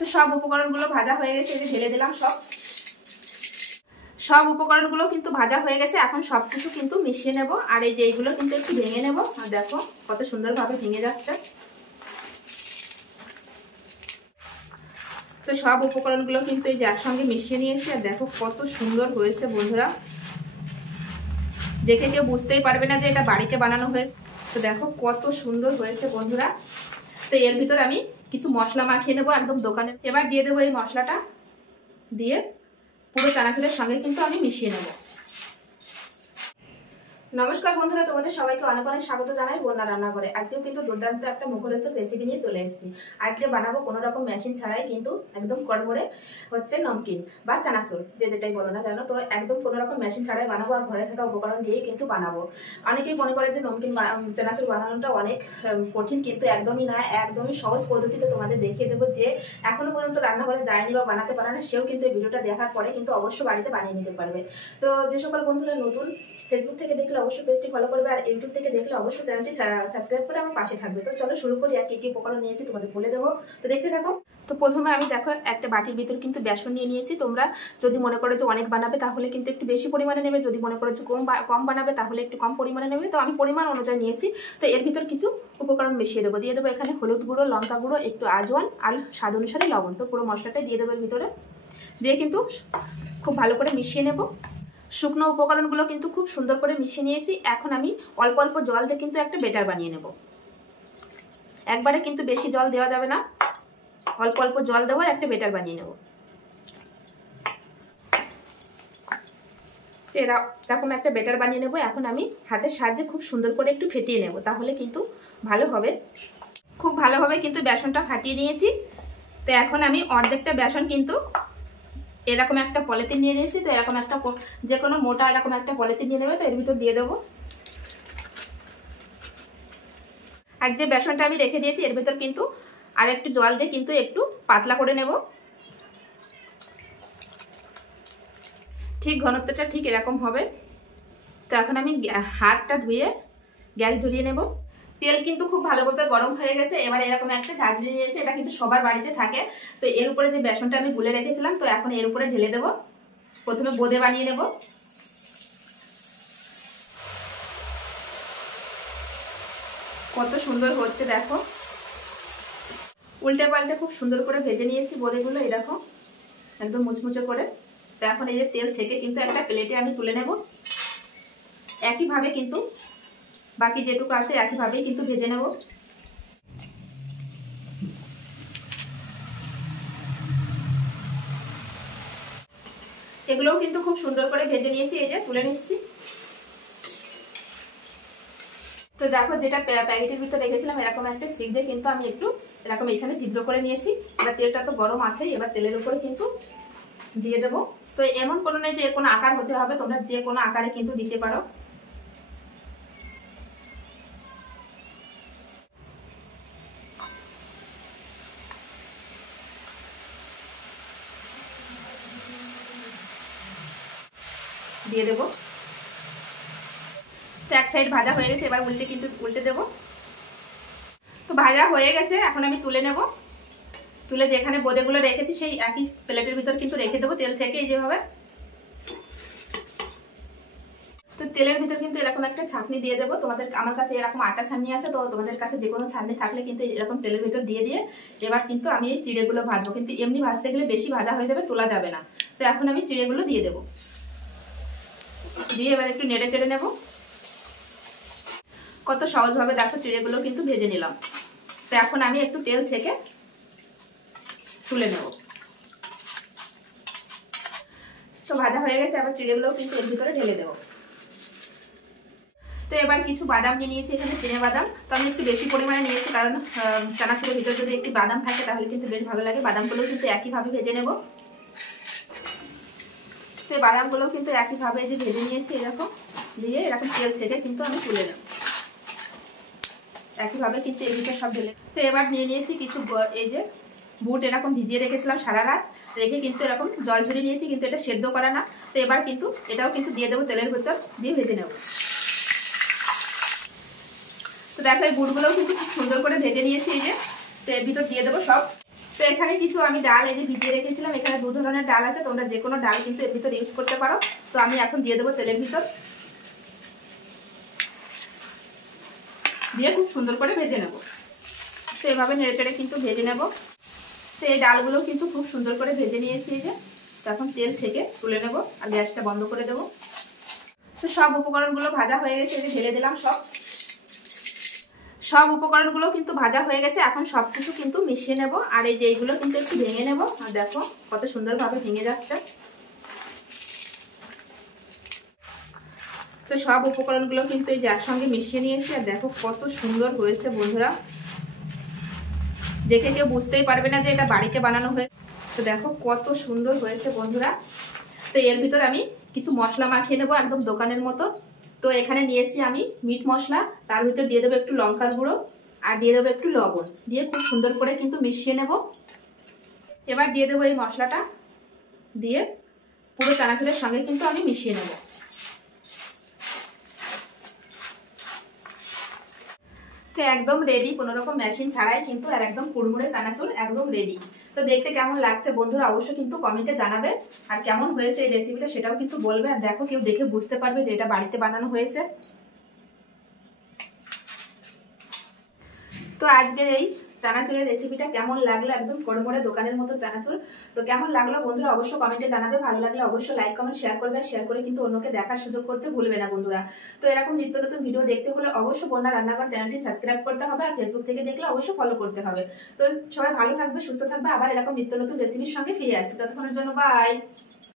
তো সব উপকরণগুলো ভাজা হয়ে গেছে, এই যে ঢেলে দিলাম সব উপকরণগুলো কিন্তু ভাজা হয়ে গেছে। এখন সবকিছু কিন্তু মিশিয়ে নেব। আর এই যে এইগুলো কিন্তু একটু ভেঙে নেব। আর দেখো কত সুন্দরভাবে ভেঙে যাচ্ছে। তো সব উপকরণগুলো কিন্তু এই যে একসঙ্গে মিশিয়ে নিয়েছি। আর দেখো কত সুন্দর হয়েছে বন্ধুরা, দেখে কেউ বুঝতেই পারবে না যে এটা বাড়িতে বানানো হয়েছে। তো দেখো কত সুন্দর হয়েছে বন্ধুরা। তো এর ভিতর আমি কিছু মশলা মাখিয়ে নেবো একদম দোকানে। এবার দিয়ে দেবো এই মশলাটা, দিয়ে পুরো চানাচুরের সঙ্গে কিন্তু আমি মিশিয়ে নেব। নমস্কার বন্ধুরা, তোমাদের সবাইকে অনেক অনেক স্বাগত জানাই বন্যা রান্নাঘরে। আজকেও কিন্তু দুর্দান্ত একটা মুখরোচক রেসিপি নিয়ে চলে এসেছি। আজকে বানাবো কোনো রকম মেশিন ছাড়াই কিন্তু একদম কড়মড়ে হচ্ছে নমকিন বা চানাচুর, যে যেটাই বলো না কেন। তো একদম কোনো রকম মেশিন ছাড়াই বানাবো আর ঘরে থাকা উপকরণ দিয়েই কিন্তু বানাবো। অনেকেই মনে করে যে নমকিন চানাচুর বানানোটা অনেক কঠিন, কিন্তু একদমই না। একদমই সহজ পদ্ধতিতে তোমাদের দেখিয়ে দেবো। যে এখনো পর্যন্ত রান্নাঘরে যায়নি বা বানাতে পারে না, সেও কিন্তু এই ভিডিওটা দেখার পরে কিন্তু অবশ্যই বাড়িতে বানিয়ে নিতে পারবে। তো যে সকল বন্ধুরা নতুন ফেসবুক থেকে দেখলে অবশ্যই পেজটি ফলো করবে, আর ইউটিউব থেকে দেখলে অবশ্যই চ্যানেলটি সাবস্ক্রাইব করে আমার পাশে থাকবে। তো চলো শুরু করি। আর কি কি উপকরণ নিয়েছি তোমাদের বলে দেবো, তো দেখতে থাকো। তো প্রথমে আমি দেখো একটা বাটির ভিতর কিন্তু বেসন নিয়ে নিয়েছি। তোমরা যদি মনে করো যে অনেক বানাবে তাহলে কিন্তু একটু বেশি পরিমাণে নেবে, যদি মনে করো যে কম বানাবে তাহলে একটু কম পরিমাণে নেবে। তো আমি পরিমাণ অনুযায়ী নিয়েছি। তো এর ভিতর কিছু উপকরণ মিশিয়ে দেবো। দিয়ে দেবো এখানে হলুদ গুঁড়ো, লঙ্কা গুঁড়ো, একটু আজওয়ান আর স্বাদ অনুসারে লবণ। তো পুরো মশলাটাই দিয়ে দেবো এর ভিতরে, দিয়ে কিন্তু খুব ভালো করে মিশিয়ে নেব। শুকনো উপকরণগুলো কিন্তু খুব সুন্দর করে মিশিয়ে নিয়েছি। এখন আমি অল্প অল্প জল দিয়ে কিন্তু একটা বেটার বানিয়ে নেব। একবারে কিন্তু বেশি জল দেওয়া যাবে না, অল্প অল্প জল দেওয়ার একটা বেটার বানিয়ে নেব। এরকম একটা বেটার বানিয়ে নেব। এখন আমি হাতের সাহায্যে খুব সুন্দর করে একটু ফেটিয়ে নেব, তাহলে কিন্তু ভালো হবে। খুব ভালোভাবে কিন্তু বেসনটা ফাটিয়ে নিয়েছি। তো এখন আমি অর্ধেকটা বেসন কিন্তু এরকম একটা পলিথিন নিয়ে নিয়েছি। তো এরকম একটা যে কোনো মোটা এরকম একটা পলিথিন নিয়ে নেবে। তো এর ভিতর দিয়ে দেবো। আর যে বেসনটা আমি রেখে দিয়েছি এর ভিতর কিন্তু আর একটু জল দিয়ে কিন্তু একটু পাতলা করে নেব। ঠিক ঘনত্বটা ঠিক এরকম হবে। তো এখন আমি হাতটা ধুয়ে গ্যাস ধরিয়ে নেব। তেল কিন্তু খুব ভালোভাবে গরম হয়ে গেছে। এবার এরকম একটা ঝাঁঝরি নিয়েছি, এটা কিন্তু সবার বাড়িতে থাকে। তো এর উপরে যে বেসনটা আমি গুলে রেখেছিলাম, তো এখন এর উপরে ঢেলে দেব। প্রথমে বোঁদে বানিয়ে নেব। কত সুন্দর হচ্ছে দেখো, উল্টে পাল্টে খুব সুন্দর করে ভেজে নিয়েছি বোঁদেগুলো। এই দেখো একদম মুচমুচে করে। তো এখন এই যে তেল ছেঁকে কিন্তু একটা প্লেটে আমি তুলে নেব। একইভাবে কিন্তু বাকি যেটুকু আছে একইভাবেই কিন্তু ভেজে নেব। এগুলোও কিন্তু খুব সুন্দর করে ভেজে নিয়েছি, এই যে তুলে নিচ্ছি। তো দেখো যেটা প্যাকেটের ভিতরে রেখেছিলাম এরকম একটা ছিদ্রে কিন্তু আমি একটু এরকম এখানে ছিদ্র করে নিয়েছি। এবার তেলটা তো গরম আছে, এবার তেলের উপরে কিন্তু দিয়ে দেবো। তো এমন কোনো নেই যে কোনো আকার হতে হবে, তোমরা যে কোনো আকারে কিন্তু দিতে পারো। দিয়ে দেবো। তো এক সাইড ভাজা হয়ে গেছে, এবার উল্টে দেবো। তো ভাজা হয়ে গেছে, এখন আমি তুলে নেব। তুলে যেখানে বোঁদেগুলো রেখেছি সেই একই প্লেটের ভিতর কিন্তু রেখে দেবো তেল ছেঁকে এই যেভাবে। তো তেলের ভিতর কিন্তু এরকম একটা ছাঁকনি দিয়ে দেবো। আমার কাছে এরকম আটা ছাঁকনি আছে, তো তোমাদের কাছে যে কোনো ছাঁকনি থাকলে কিন্তু এরকম তেলের ভিতর দিয়ে এবার কিন্তু আমি এই চিড়েগুলো ভাজবো। কিন্তু এমনি ভাজতে গেলে বেশি ভাজা হয়ে যাবে, তোলা যাবে না। তো এখন আমি চিড়েগুলো দিয়ে দেবো। দিয়ে এবার একটু নেড়ে চেড়ে নেব। কত সহজভাবে দেখো চিড়েগুলো কিন্তু ভেজে নিলাম। তো এখন আমি একটু তেল ছেঁকে তুলে নেব। তো ভাজা হয়ে গেছে, আবার চিড়েগুলোও কিন্তু এর ভিতরে ঢেলে দেবো। তো এবার কিছু বাদাম নিয়ে নিয়েছি, এখানে চিনে বাদাম। তো আমি একটু বেশি পরিমাণে নিয়েছি, কারণ চানাচুরের ভিতরে যদি একটু বাদাম থাকে তাহলে কিন্তু বেশ ভালো লাগে। বাদামগুলোও কিন্তু একইভাবে ভেজে নেব। তো বাদামগুলোও কিন্তু একইভাবে যে ভেজে নিয়েছি এরকম, দিয়ে এরকম তেল ছেঁকে কিন্তু আমি তুলে নেব। একইভাবে কিন্তু এর ভিতরে সব ঢেলে। তো এবার নিয়ে নিয়েছি কিছু এই যে বুট, এরকম ভিজিয়ে রেখেছিলাম সারা রাত রেখে, কিন্তু এরকম জল ঝরিয়ে নিয়েছি, কিন্তু এটা সেদ্ধ করা না। তো এবার কিন্তু এটাও কিন্তু দিয়ে দেবো তেলের ভিতর, দিয়ে ভেজে নেব। তো দেখো এই বুটগুলোও কিন্তু খুব সুন্দর করে ভেজে নিয়েছি এই যে। তো এর ভিতর দিয়ে দেবো সব। তো এখানে কিছু আমি ডাল এই যে ভিজিয়ে রেখেছিলাম, এখানে 2 ধরনের ডাল আছে, তোমরা যে কোনো ডাল কিন্তু এর ভিতর ইউজ করতে পারো। তো আমি এখন দিয়ে দেবো তেলের ভিতর, দিয়ে খুব সুন্দর করে ভেজে নেব। তো এভাবে নেড়ে চেড়ে কিন্তু ভেজে নেব। তো এই ডালগুলো কিন্তু খুব সুন্দর করে ভেজে নিয়েছি এই যে। তো এখন তেল থেকে তুলে নেব আর গ্যাসটা বন্ধ করে দেবো। তো সব উপকরণগুলো ভাজা হয়ে গেছে, এই যে ঢেলে দিলাম সব উপকরণগুলো কিন্তু ভাজা হয়ে গেছে। এখন সব কিছু কিন্তু মিশিয়ে নেব, আর এই যে এইগুলো কিন্তু একটু ভেঙে নেব। আর দেখো কত সুন্দরভাবে ভেঙে যাচ্ছে। তো সব উপকরণগুলো কিন্তু এই যে একসঙ্গে মিশিয়ে নিয়েছি, আর দেখো কত সুন্দর হয়েছে বন্ধুরা। দেখে কেউ বুঝতেই পারবে না যে এটা বাড়িতে বানানো হয়েছে। তো দেখো কত সুন্দর হয়েছে বন্ধুরা। তো এর ভিতর আমি কিছু মশলা মাখিয়ে নেবো একদম দোকানের মতো। তো এখানে নিয়েছি আমি মিট মশলা, তার ভিতর দিয়ে দেবো একটু লঙ্কার গুঁড়ো আর দিয়ে দেবো একটু লবণ, দিয়ে খুব সুন্দর করে কিন্তু মিশিয়ে নেব। এবার দিয়ে দেবো এই মশলাটা, দিয়ে পুরো চানাচুরের সঙ্গে কিন্তু আমি মিশিয়ে নেব। তো একদম রেডি, কোনো রকম মেশিন ছাড়াই কিন্তু, আর একদম কুড়মুড়ে চানাচুর একদম রেডি। তো দেখতে কেমন লাগছে বন্ধুরা অবশ্যই কিন্তু কমেন্টে জানাবে, আর কেমন হয়েছে এই রেসিপিটা সেটাও কিন্তু বলবে। আর দেখো কেউ দেখে বুঝতে পারবে যে এটা বাড়িতে বানানো হয়েছে। তো আজকের এই চানাচুরের রেসিপিটা কেমন লাগলো, একদম কড়মড়ে দোকানের মতো চানাচুর। তো কেমন লাগলো বন্ধুরা অবশ্যই কমেন্টে জানাবে। ভালো লাগলে অবশ্যই লাইক কমেন্ট শেয়ার করবে, আর শেয়ার করে কিন্তু অন্যকে দেখার সুযোগ করতে ভুলবে না বন্ধুরা। তো এরকম নিত্য নতুন ভিডিও দেখতে হলে অবশ্যই বন্যা রান্নাঘর চ্যানেলটি সাবস্ক্রাইব করতে হবে, আর ফেসবুক থেকে দেখলে অবশ্যই ফলো করতে হবে। তো সবাই ভালো থাকবে, সুস্থ থাকবে, আবার এরকম নিত্য নতুন রেসিপির সঙ্গে ফিরে আসছি। ততক্ষণের জন্য বাই।